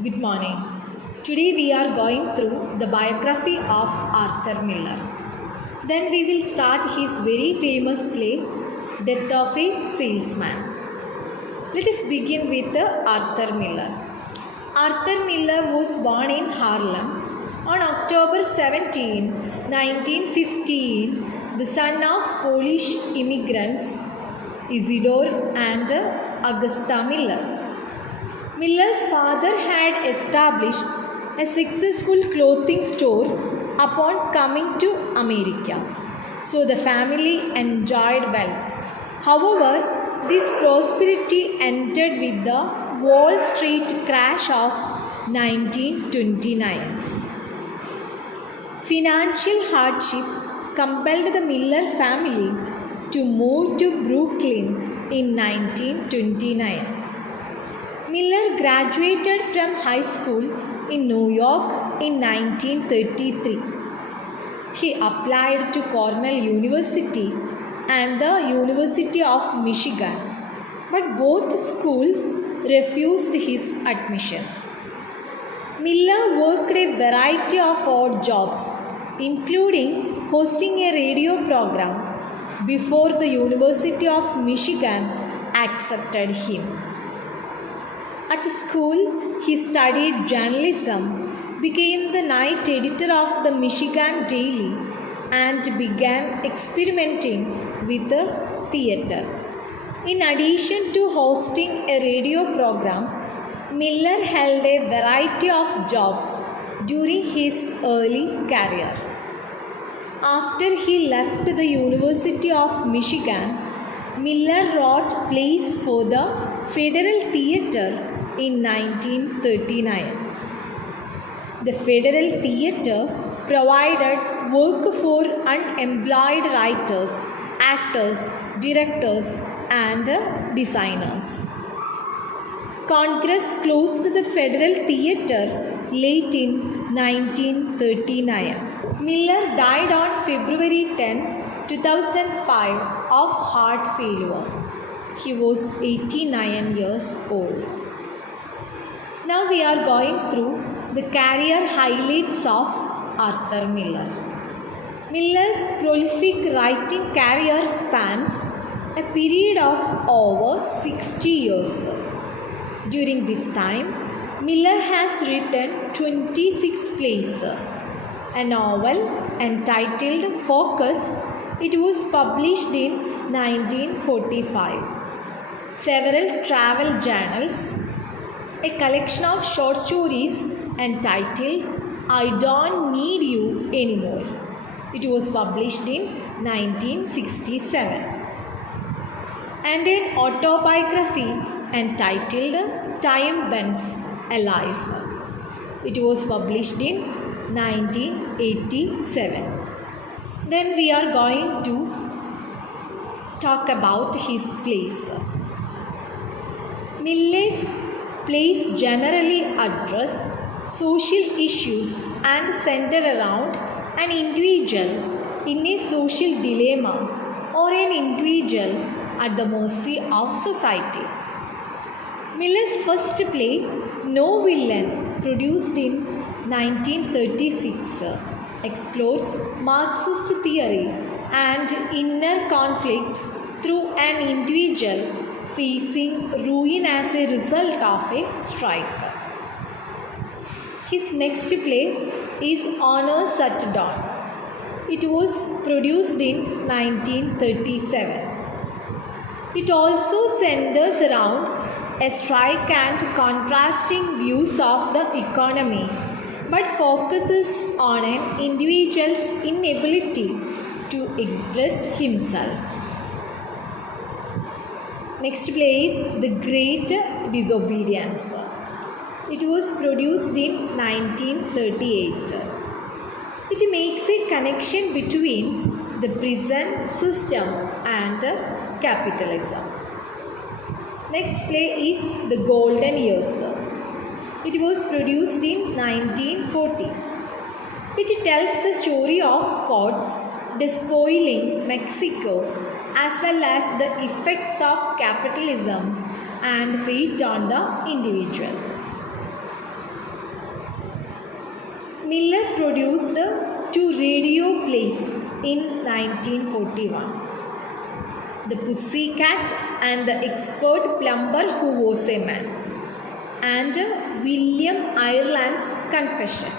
Good morning. Today we are going through the biography of Arthur Miller. Then we will start his very famous play, Dettafi, Salesman. Let us begin with Arthur Miller. Arthur Miller was born in Harlem on October 17, 1915, the son of Polish immigrants Isidore and Augusta Miller. Miller's father had established a successful clothing store upon coming to America, so the family enjoyed wealth. However, this prosperity ended with the Wall Street crash of 1929. Financial hardship compelled the Miller family to move to Brooklyn in 1929. Miller graduated from high school in New York in 1933. He applied to Cornell University and the University of Michigan, but both schools refused his admission. Miller worked a variety of odd jobs, including hosting a radio program, before the University of Michigan accepted him. At school, he studied journalism, became the night editor of the Michigan Daily, and began experimenting with the theater. In addition to hosting a radio program, Miller held a variety of jobs during his early career. After he left the University of Michigan, Miller wrote plays for the Federal Theater in 1939. The Federal Theater provided work for unemployed writers, actors, directors, and designers. Congress closed the Federal Theater late in 1939. Miller died on February 10, 2005 of heart failure. He was 89 years old. Now we are going through the career highlights of Arthur Miller. Miller's prolific writing career spans a period of over 60 years. During this time, Miller has written 26 plays. A novel entitled Focus, it was published in 1945. Several travel journals, a collection of short stories entitled I Don't Need You Anymore. It was published in 1967. And an autobiography entitled Time Bends a Life. It was published in 1987. Then we are going to talk about his plays. Miller's plays generally address social issues and center around an individual in a social dilemma or an individual at the mercy of society. Miller's first play, No Villain, produced in 1936, explores Marxist theory and inner conflict through an individual facing ruin as a result of a strike. His next play is Honors at Dawn. It was produced in 1937. It also centers around a strike and contrasting views of the economy, but focuses on an individual's inability to express himself. Next play is The Great Disobedience. It was produced in 1938. It makes a connection between the prison system and capitalism. Next play is The Golden Years. It was produced in 1940. It tells the story of courts despoiling Mexico as well as the effects of capitalism and fate on the individual. Miller produced two radio plays in 1941. The Pussycat and the Expert Plumber Who Was a Man, and William Ireland's Confession.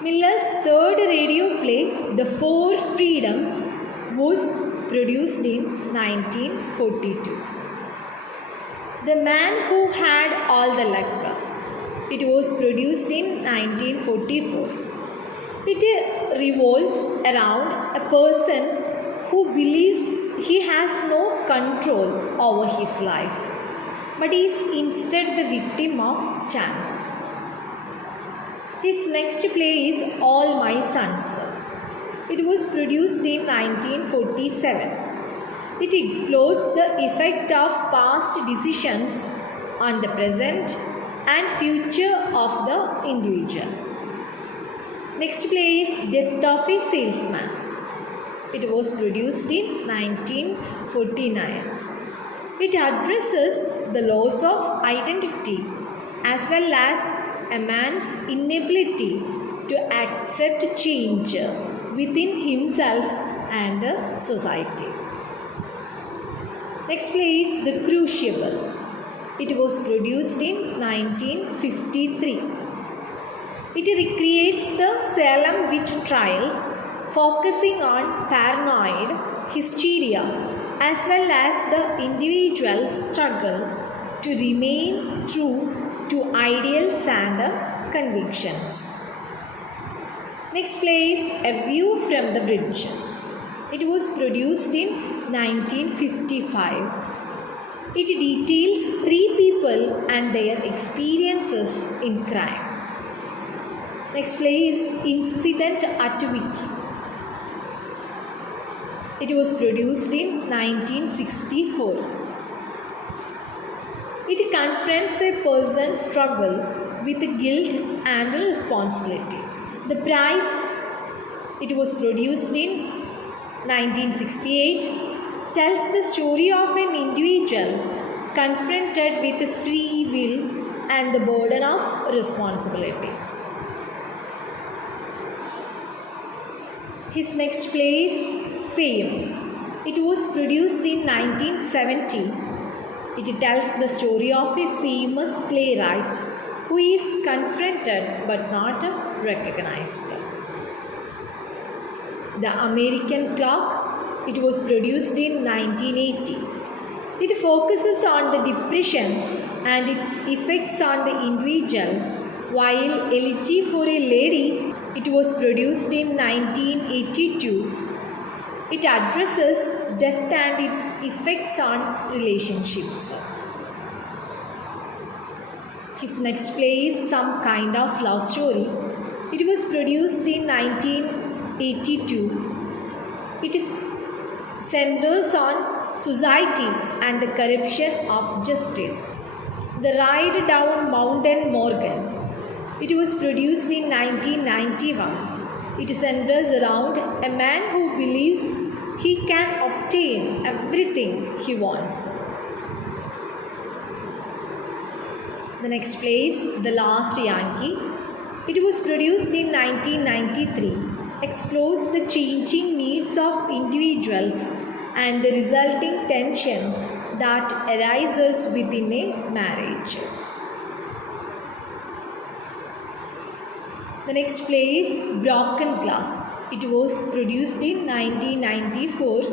Miller's third radio play, The Four Freedoms, was produced in 1942. The Man Who Had All the Luck. It was produced in 1944. It revolves around a person who believes he has no control over his life, but is instead the victim of chance. His next play is All My Sons. It was produced in 1947. It explores the effect of past decisions on the present and future of the individual. Next play is Dettafi, Salesman. It was produced in 1949. It addresses the loss of identity as well as a man's inability to accept change within himself and society. Next play is The Crucible. It was produced in 1953. It recreates the Salem witch trials, focusing on paranoid hysteria as well as the individual's struggle to remain true to ideals and convictions. Next play is A View from the Bridge. It was produced in 1955. It details three people and their experiences in crime. Next play is Incident at Wiki. It was produced in 1964. It confronts a person's struggle with guilt and responsibility. The Prize. It was produced in 1968. Tells the story of an individual confronted with free will and the burden of responsibility. His next play is Fame. It was produced in 1970. It tells the story of a famous playwright who is confronted but not recognized. The American Clock. It was produced in 1980. It focuses on the depression and its effects on the individual, while Elegy for a Lady. It was produced in 1982. It addresses death and its effects on relationships. His next play is Some Kind of Love Story. It was produced in 1982. It centers on society and the corruption of justice. The Ride Down Mountain Morgan. It was produced in 1991. It centers around a man who believes he can obtain everything he wants. The next play is The Last Yankee. It was produced in 1993. Explores the changing needs of individuals and the resulting tension that arises within a marriage. The next play is Broken Glass. It was produced in 1994.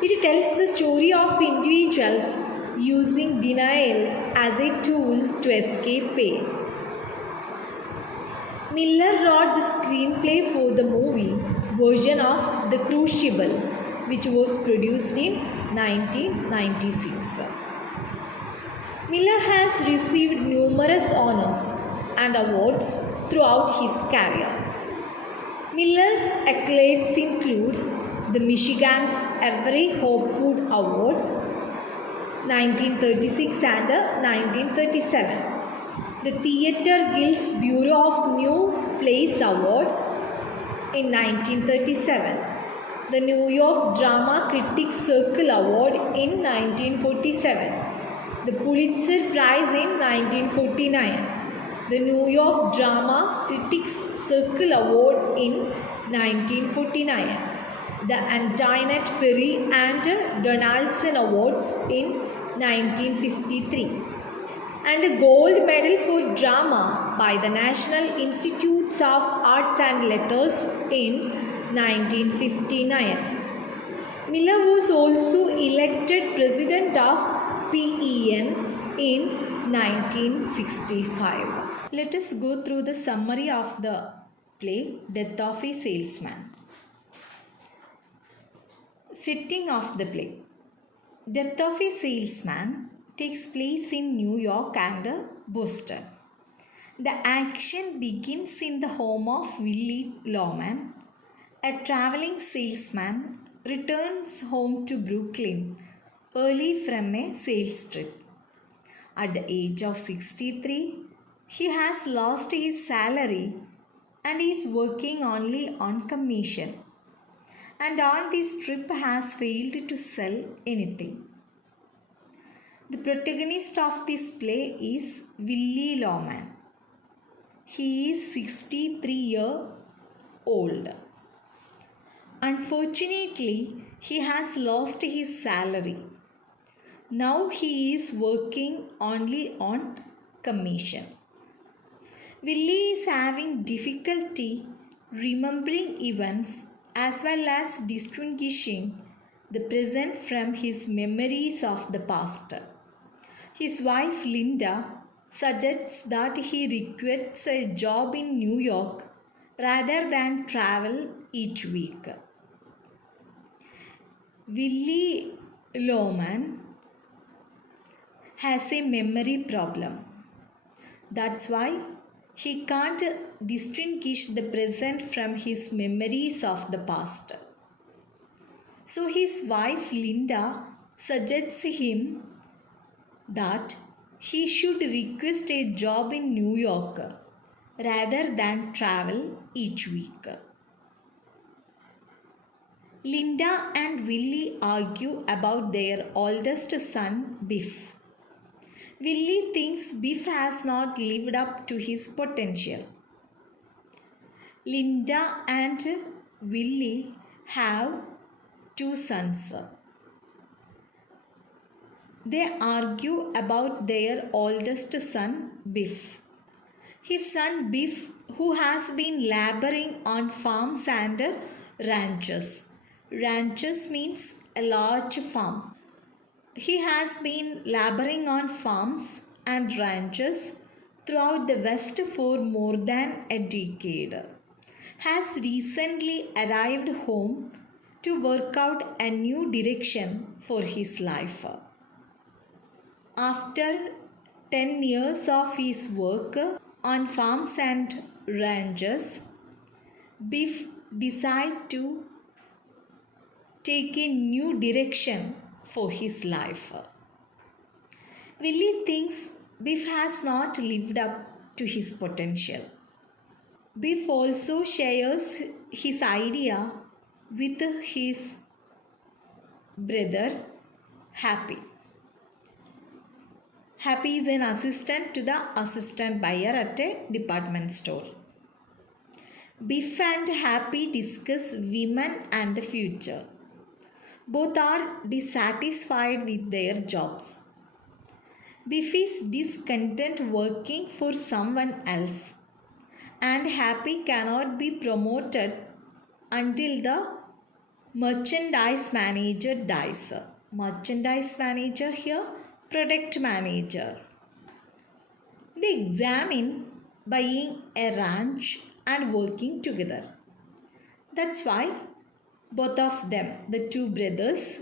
It tells the story of individuals using denial as a tool to escape pain. Miller wrote the screenplay for the movie version of The Crucible, which was produced in 1996. Miller has received numerous honors and awards throughout his career. Miller's accolades include the Michigan's Every Hopwood Award 1936 and 1937, the Theatre Guild's Bureau of New Plays Award in 1937, the New York Drama Critics Circle Award in 1947, the Pulitzer Prize in 1949, the New York Drama Critics Circle Award in 1949, the Antoinette Perry and Donaldson Awards in 1953, and a gold medal for drama by the National Institutes of Arts and Letters in 1959. Miller was also elected president of PEN in 1965. Let us go through the summary of the play Dettafi, Salesman. Setting of the play. Dettafi, Salesman takes place in New York and Boston. The action begins in the home of Willie Loman. A traveling salesman returns home to Brooklyn early from a sales trip. At the age of 63, he has lost his salary and is working only on commission, and on this trip has failed to sell anything. The protagonist of this play is Willie Loman. He is 63 years old. Unfortunately, he has lost his salary. Now he is working only on commission. Willie is having difficulty remembering events as well as distinguishing the present from his memories of the past. His wife Linda suggests that he requests a job in New York rather than travel each week. Willie Loman has a memory problem. That's why he can't distinguish the present from his memories of the past. So his wife Linda suggests him that he should request a job in New York rather than travel each week. Linda and Willie argue about their oldest son, Biff. Willie thinks Biff has not lived up to his potential. Linda and Willie have 2 sons. They argue about their oldest son, Biff. His son Biff, who has been laboring on farms and ranches. Ranches means a large farm. He has been laboring on farms and ranches throughout the West for more than a decade. Has recently arrived home to work out a new direction for his life. After 10 years of his work on farms and ranches, Biff decides to take a new direction for his life. Willie thinks Biff has not lived up to his potential. Biff also shares his idea with his brother Happy. Happy is an assistant to the assistant buyer at a department store. Biff and Happy discuss women and the future. Both are dissatisfied with their jobs. Biff is discontent working for someone else, and Happy cannot be promoted until the merchandise manager dies. Merchandise manager here, product manager. They examine buying a ranch and working together. That's why both of them, the 2 brothers,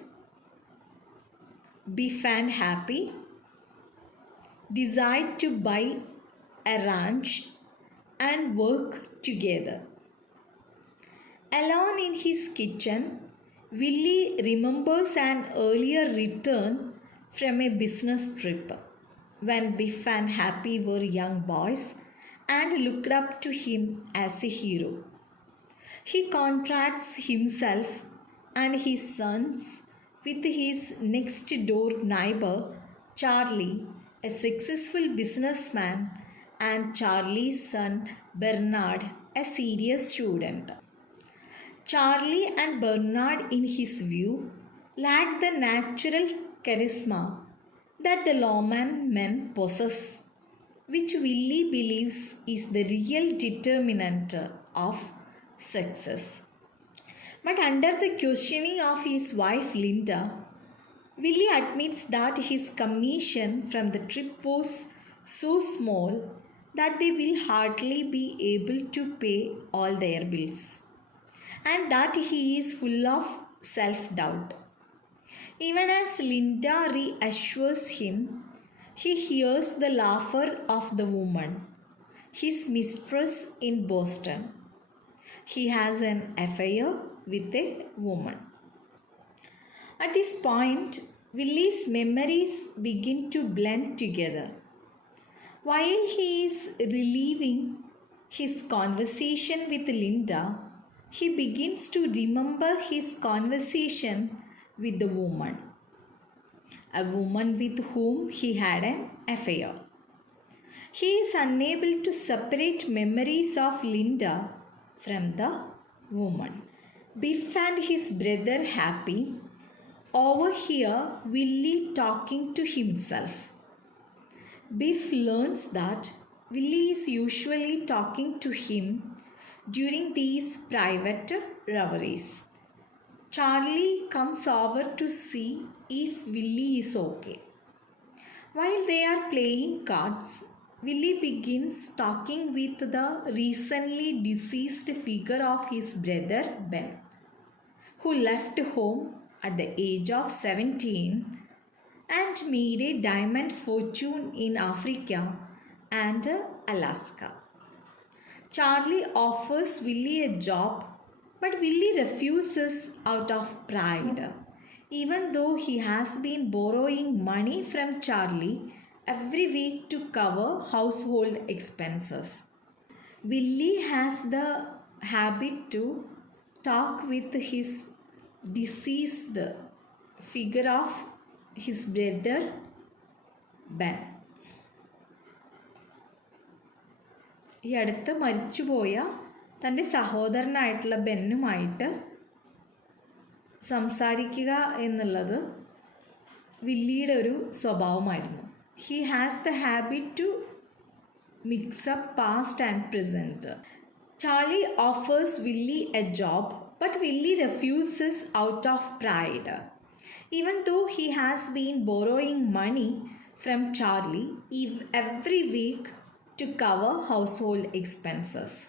Biff and Happy, decide to buy a ranch and work together. Alone in his kitchen, Willie remembers an earlier return from a business trip when Biff and Happy were young boys and looked up to him as a hero. He contrasts himself and his sons with his next door neighbor, Charlie, a successful businessman and Charlie's son Bernard a serious student. Charlie and Bernard, in his view, lacked the natural charisma that the lawman men possess, which Willie believes is the real determinant of success. But under the questioning of his wife Linda, Willie admits that his commission from the trip was so small that they will hardly be able to pay all their bills, and that he is full of self-doubt. Even as Linda reassures him, he hears the laughter of the woman, his mistress in Boston. He has an affair with a woman. At this point, Willie's memories begin to blend together. While he is reliving his conversation with Linda, he begins to remember his conversation with the woman, a woman with whom he had an affair. He is unable to separate memories of Linda from the woman. Biff and his brother Happy overhear Willie talking to himself. Biff learns that Willie is usually talking to him during these private reveries. Charlie comes over to see if Willie is okay. While they are playing cards, Willie begins talking with the recently deceased figure of his brother Ben, who left home at the age of 17 and made a diamond fortune in Africa and Alaska. Charlie offers Willie a job, but Willie refuses out of pride, even though he has been borrowing money from Charlie every week to cover household expenses. Willie has the habit to talk with his deceased figure of his brother Ben. ഈ അടുത്ത് മരിച്ചുപോയ തൻ്റെ സഹോദരനായിട്ടുള്ള ബെന്നുമായിട്ട് സംസാരിക്കുക എന്നുള്ളത് വില്ലിയുടെ ഒരു സ്വഭാവമായിരുന്നു. He has the habit to mix up past and present. Charlie offers Willie a job, but Willie refuses out of pride. Even though he has been borrowing money from Charlie every week to cover household expenses.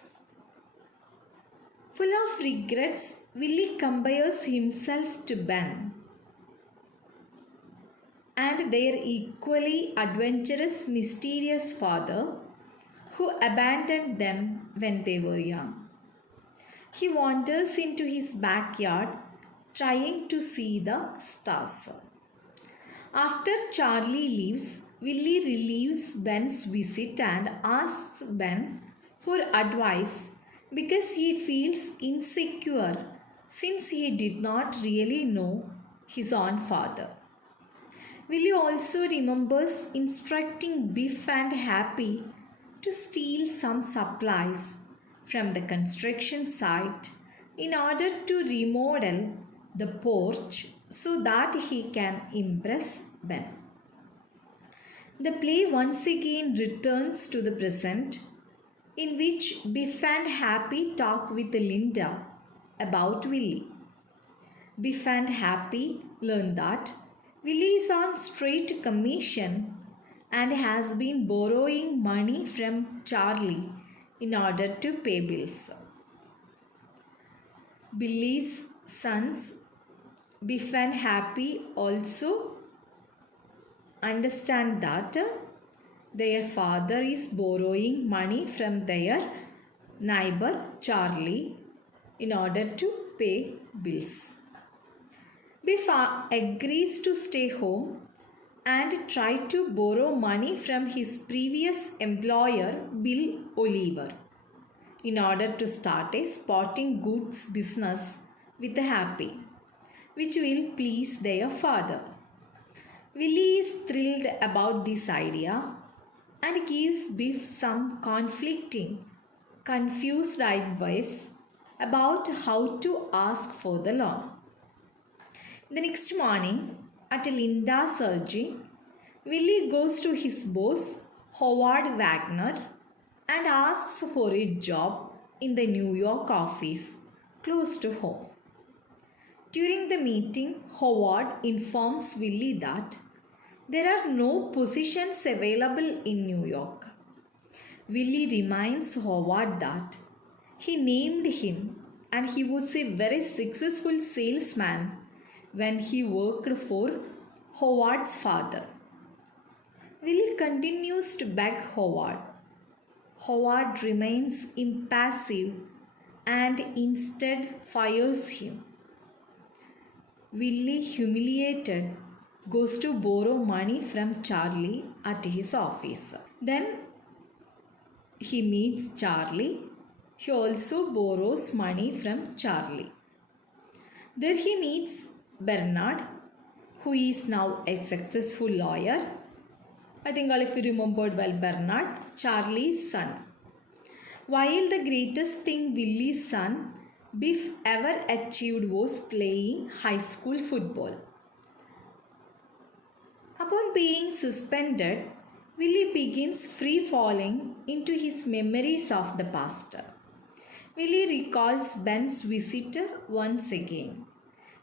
Full of regrets, Willie compares himself to Ben and their equally adventurous, mysterious father who abandoned them when they were young. He wanders into his backyard trying to see the stars. After Charlie leaves, Willie relieves Ben's visit and asks Ben for advice because he feels insecure since he did not really know his own father. Willie also remembers instructing Biff and Happy to steal some supplies from the construction site in order to remodel the porch so that he can impress Ben. The play once again returns to the present, in which Biff and Happy talk with Linda about Willie. Biff and Happy learn that Willie is on straight commission and has been borrowing money from Charlie in order to pay bills. Billy's sons, Biff and Happy, also understand that their father is borrowing money from their neighbor Charlie in order to pay bills. Biff agrees to stay home and try to borrow money from his previous employer Bill Oliver in order to start a sporting goods business with Happy, which will please their father. Willie is thrilled about this idea and gives Biff some conflicting, confused advice about how to ask for the loan. The next morning, at Linda's urging, Willie goes to his boss, Howard Wagner, and asks for a job in the New York office, close to home. During the meeting, Howard informs Willie that there are no positions available in New York. Willie reminds Howard that he named him and he was a very successful salesman when he worked for Howard's father. Willie continues to beg Howard. Howard remains impassive and instead fires him. Willie, humiliated, goes to borrow money from Charlie at his office. Then he meets Charlie. He also borrows money from Charlie. There he meets Bernard, who is now a successful lawyer. I think all of you remembered well Bernard, Charlie's son. While the greatest thing Willie's son Biff ever achieved was playing high school football. Upon being suspended, Willie begins free falling into his memories of the past. Willie recalls Ben's visit once again.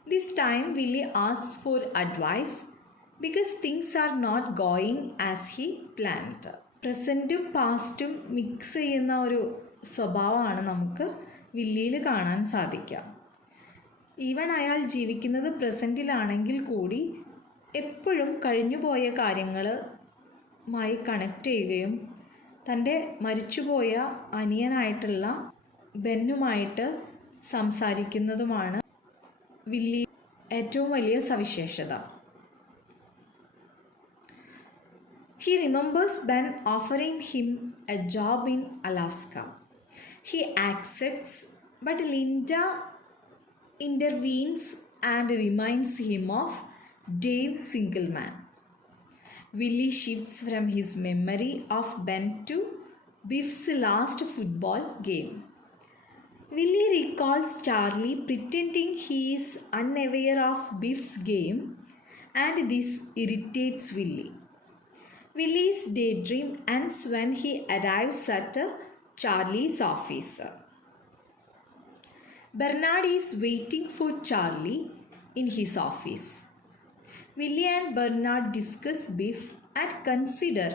This time, Willie asks for advice because things are not going as he planned. പ്രസൻറ്റും പാസ്റ്റും mix ചെയ്യുന്ന ഒരു സ്വഭാവമാണ് നമുക്ക് വില്ലിയിൽ കാണാൻ സാധിക്കുക. Even അയാൾ ജീവിക്കുന്നത് പ്രസൻറ്റിലാണെങ്കിൽ കൂടി എപ്പോഴും കഴിഞ്ഞുപോയ കാര്യങ്ങളുമായി കണക്റ്റ് ചെയ്യുകയും തൻ്റെ മരിച്ചുപോയ അനിയനായിട്ടുള്ള ബെന്നുമായിട്ട് സംസാരിക്കുന്നതുമാണ് വില്ലി ഏറ്റവും വലിയ സവിശേഷത. He remembers Ben offering him a job in Alaska. He accepts, but Linda intervenes and reminds him of Dave Singleman. Willie shifts from his memory of Ben to Biff's last football game. Willie recalls Charlie pretending he is unaware of Biff's game, and this irritates Willie. Willie's daydream ends when he arrives at Charlie's office. Bernard is waiting for Charlie in his office. Willie and Bernard discuss Biff and consider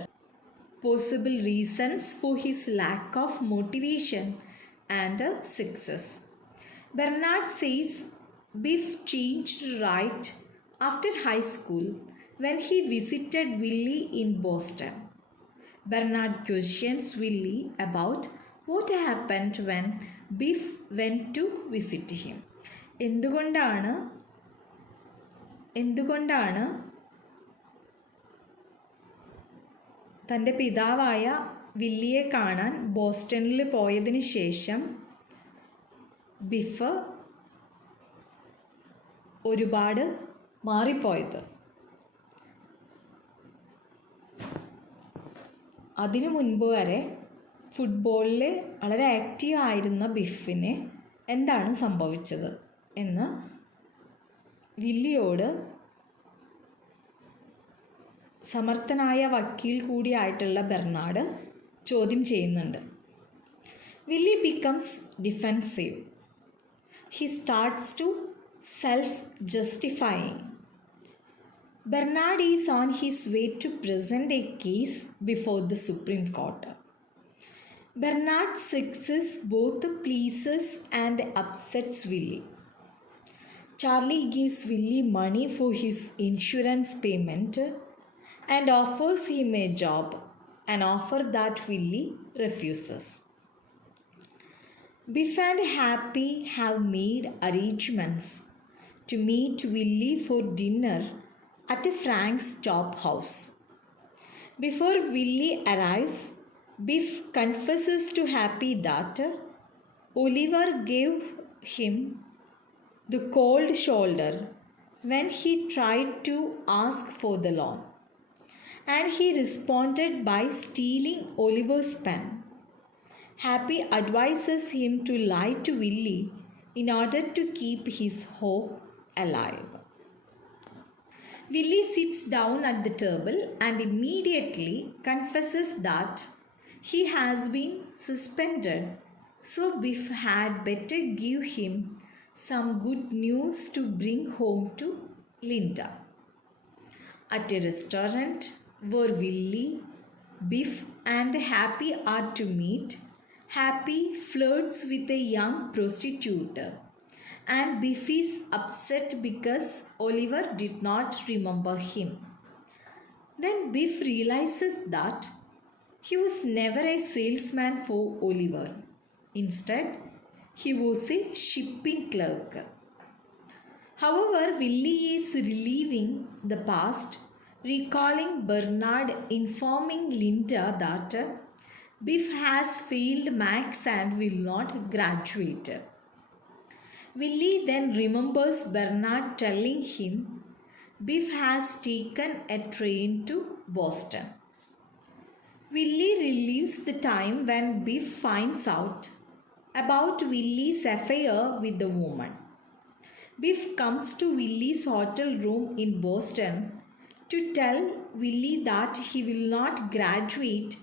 possible reasons for his lack of motivation and success. Bernard says Biff changed right after high school when he visited Willie in Boston. Bernard questions Willie about what happened when Biff went to visit him. എന്തുകൊണ്ടാണ് തൻ്റെ പിതാവായ വില്ലിയെ കാണാൻ ബോസ്റ്റണിൽ പോയതിന് ശേഷം beef ഒരുപാട് മാറിപ്പോയത്? അതിനു മുൻപ് വരെ ഫുട്ബോളിൽ വളരെ ആക്റ്റീവ് ആയിരുന്ന ബിഫിന് എന്താണ് സംഭവിച്ചത് എന്ന് വില്ലിയോട് സമർത്ഥനായ വക്കീൽ കൂടിയായിട്ടുള്ള ബെർണാഡ് ചോദ്യം ചെയ്യുന്നുണ്ട്. Willy becomes defensive. He starts to self justifying. Bernard is on his way to present a case before the Supreme Court. Bernard's success both pleases and upsets Willie. Charlie gives Willie money for his insurance payment and offers him a job, an offer that Willie refuses. Biff and Happy have made arrangements to meet Willie for dinner at Frank's Chop House. Before Willie arrives, Biff confesses to Happy that Oliver gave him the cold shoulder when he tried to ask for the loan, and he responded by stealing Oliver's pen. Happy advises him to lie to Willie in order to keep his hope alive. Willie sits down at the table and immediately confesses that he has been suspended, so Biff had better give him some good news to bring home to Linda. At a restaurant where Willie, Biff, and Happy are to meet, Happy flirts with a young prostitute, and Biff is upset because Oliver did not remember him. Then Biff realizes that he was never a salesman for Oliver. Instead, he was a shipping clerk. However, Willie is reliving the past, recalling Bernard informing Linda that Biff has failed Max and will not graduate. Willie then remembers Bernard telling him Biff has taken a train to Boston. Willie relives the time when Biff finds out about Willie's affair with the woman. Biff comes to Willie's hotel room in Boston to tell Willie that he will not graduate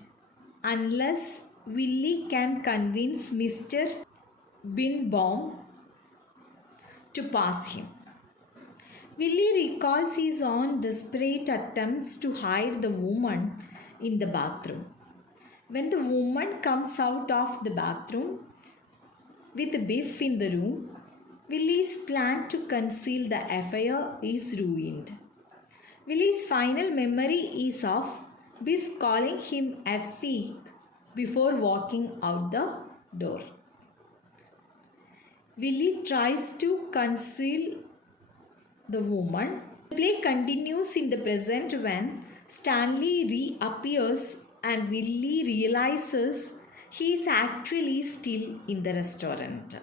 unless Willie can convince Mr. Birnbaum to pass him. Willie recalls his own desperate attempts to hide the woman in the bathroom. When the woman comes out of the bathroom with Biff in the room, Willie's plan to conceal the affair is ruined. Willie's final memory is of Biff calling him a fake before walking out the door. Willie tries to conceal the woman. The play continues in the present when Stanley reappears and Willie realizes he is actually still in the restaurant.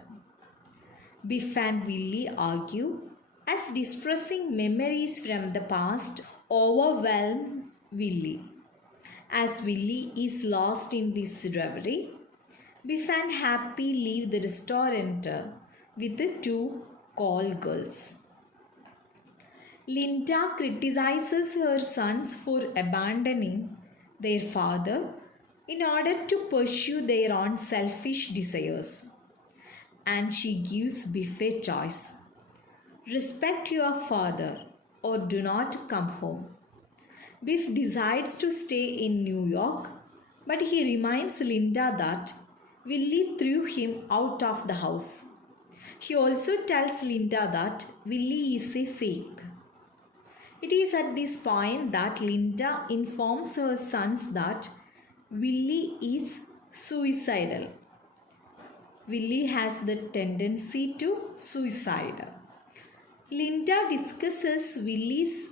Biff and Willie argue as distressing memories from the past overwhelm Willie. As Willie is lost in this reverie, Biff and Happy leave the restaurant with the two call girls. Linda criticizes her sons for abandoning their father in order to pursue their own selfish desires, and she gives Biff a choice: respect your father or do not come home. Biff decides to stay in New York, but he reminds Linda that Willie threw him out of the house. He also tells Linda that Willie is a fake. It is at this point that Linda informs her sons that Willie is suicidal. Willie has the tendency to suicide. Linda discusses Willie's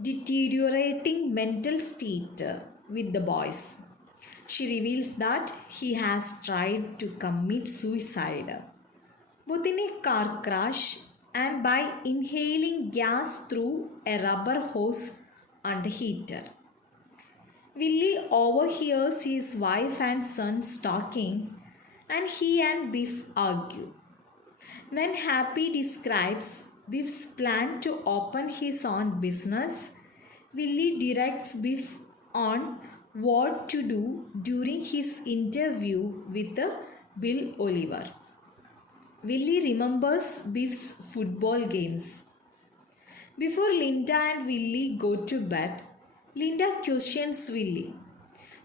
deteriorating mental state with the boys. She reveals that he has tried to commit suicide, both in a car crash and by inhaling gas through a rubber hose on the heater. Willie overhears his wife and sons talking, and he and Biff argue. When Happy describes Biff's plan to open his own business, Willie directs Biff on what to do during his interview with Bill Oliver. Willie remembers Biff's football games. Before Linda and Willie go to bed, Linda questions Willie.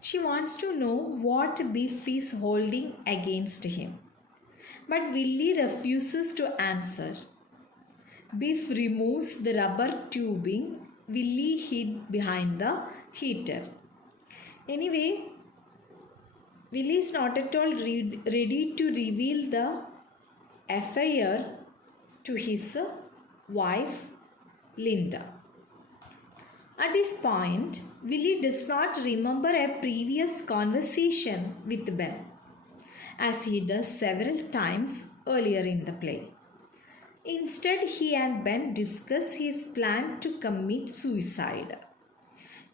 She wants to know what Biff is holding against him, but Willie refuses to answer. Biff removes the rubber tubing Willie hid behind the heater. Anyway, Willie is not at all ready to reveal the affair to his wife Linda. At this point, Willie does not remember a previous conversation with Ben, as he does several times earlier in the play. Instead, he and Ben discuss his plan to commit suicide.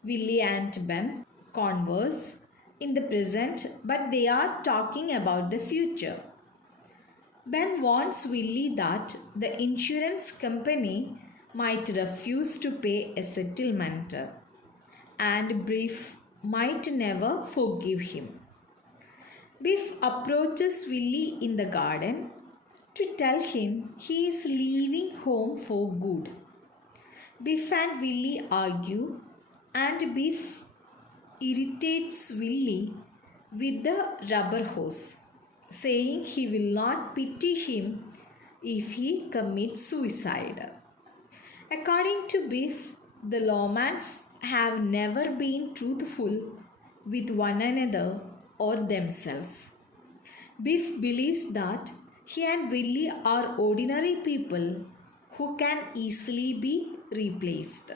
Willie and Ben converse in the present, but they are talking about the future. Ben warns Willie that the insurance company might refuse to pay a settlement and Biff might never forgive him. Biff approaches Willie in the garden to tell him he is leaving home for good. Biff and Willie argue, and Biff irritates Willie with the rubber hose, saying he will not pity him if he commits suicide. According to Biff, the lawmans have never been truthful with one another or themselves. Biff believes that he and Willie are ordinary people who can easily be replaced.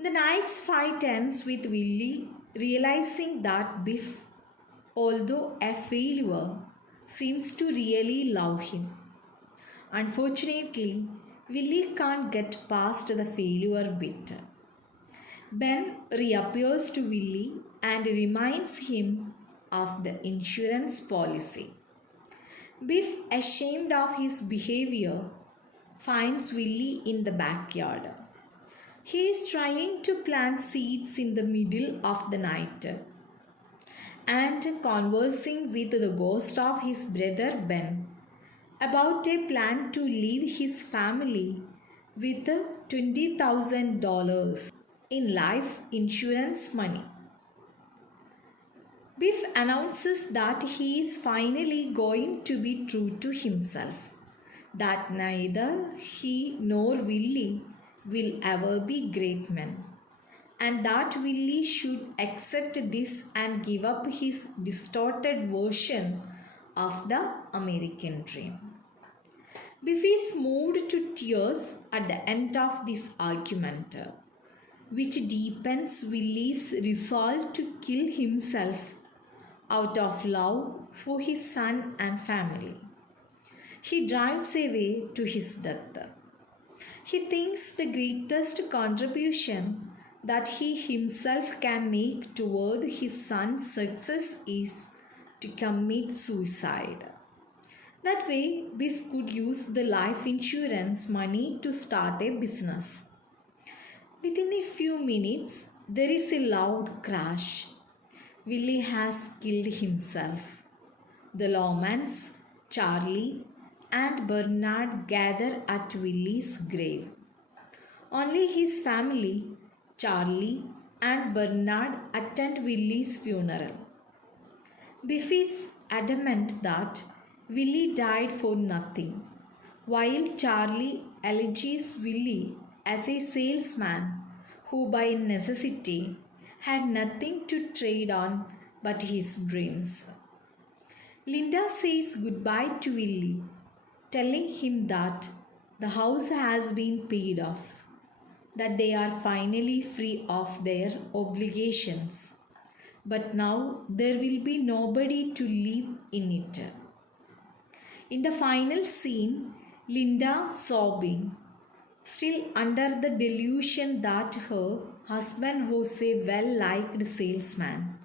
The night's fight ends with Willie realizing that Biff, although a failure, seems to really love him. Unfortunately, Willie can't get past the failure bit. Ben reappears to Willie and reminds him of the insurance policy. Biff, ashamed of his behavior, finds Willie in the backyard. He is trying to plant seeds in the middle of the night and conversing with the ghost of his brother Ben about a plan to leave his family with $20,000 in life insurance money. Biff announces that he is finally going to be true to himself, that neither he nor Willie will ever be great men, and that Willie should accept this and give up his distorted version of the American dream. Biff is moved to tears at the end of this argument, which deepens Willie's resolve to kill himself out of love for his son and family. He drives away to his death. He thinks the greatest contribution that he himself can make toward his son's success is to commit suicide. That way, Biff could use the life insurance money to start a business. Within a few minutes, there is a loud crash. Willie has killed himself. The lawmans, Charlie, and Bernard gather at Willie's grave. Only his family, Charlie and Bernard, attend Willie's funeral. Biff is adamant that Willie died for nothing, while Charlie elegies Willie as a salesman who by necessity had nothing to trade on but his dreams. Linda says goodbye to Willie, telling him that the house has been paid off, that they are finally free of their obligations, but now there will be nobody to live in it. In the final scene, Linda, sobbing, still under the delusion that her husband was a well-liked salesman,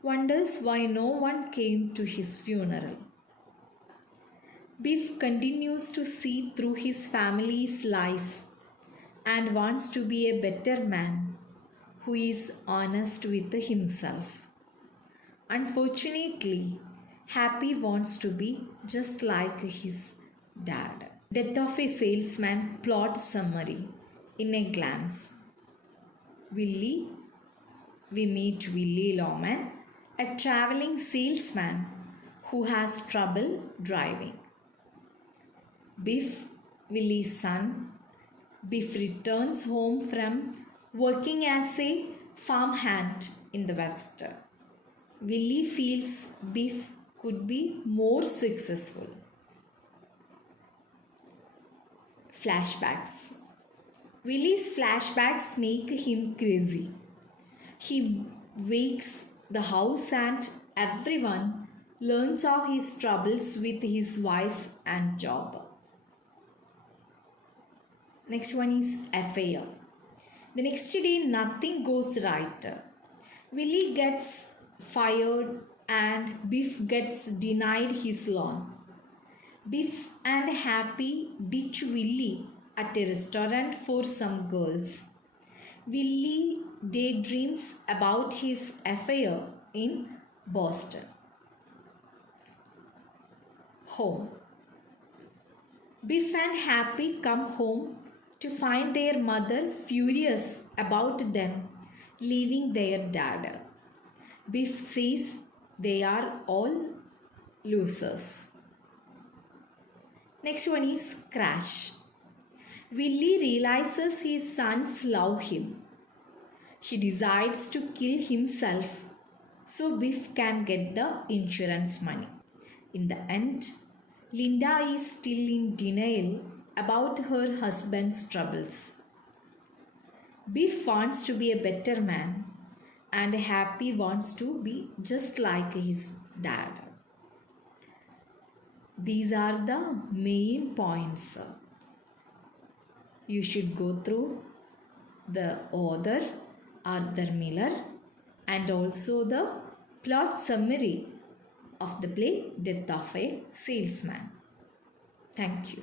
wonders why no one came to his funeral. Biff continues to see through his family's lies and wants to be a better man who is honest with himself. Unfortunately, Happy wants to be just like his dad. Death of a Salesman plot summary in a glance. We meet Willie Lawman, a traveling salesman who has trouble driving. Biff, Willie's son. Biff returns home from working as a farmhand in the West. Willie feels Biff could be more successful. Flashbacks. Willie's flashbacks make him crazy. He wakes the house and everyone learns of his troubles with his wife and job. Next one is affair. The next day, nothing goes right. Willie gets fired and Biff gets denied his loan. Biff and Happy ditch Willie at a restaurant for some girls. Willie daydreams about his affair in Boston. Home. Biff and Happy come home to find their mother furious about them leaving their dad. Biff says they are all losers. Next one is Crash. Willie realizes his sons love him. He decides to kill himself so Biff can get the insurance money. In the end, Linda is still in denial about her husband's troubles. Biff wants to be a better man and Happy wants to be just like his dad. These are the main points. You should go through the author Arthur Miller and also the plot summary of the play Death of a Salesman. Thank you.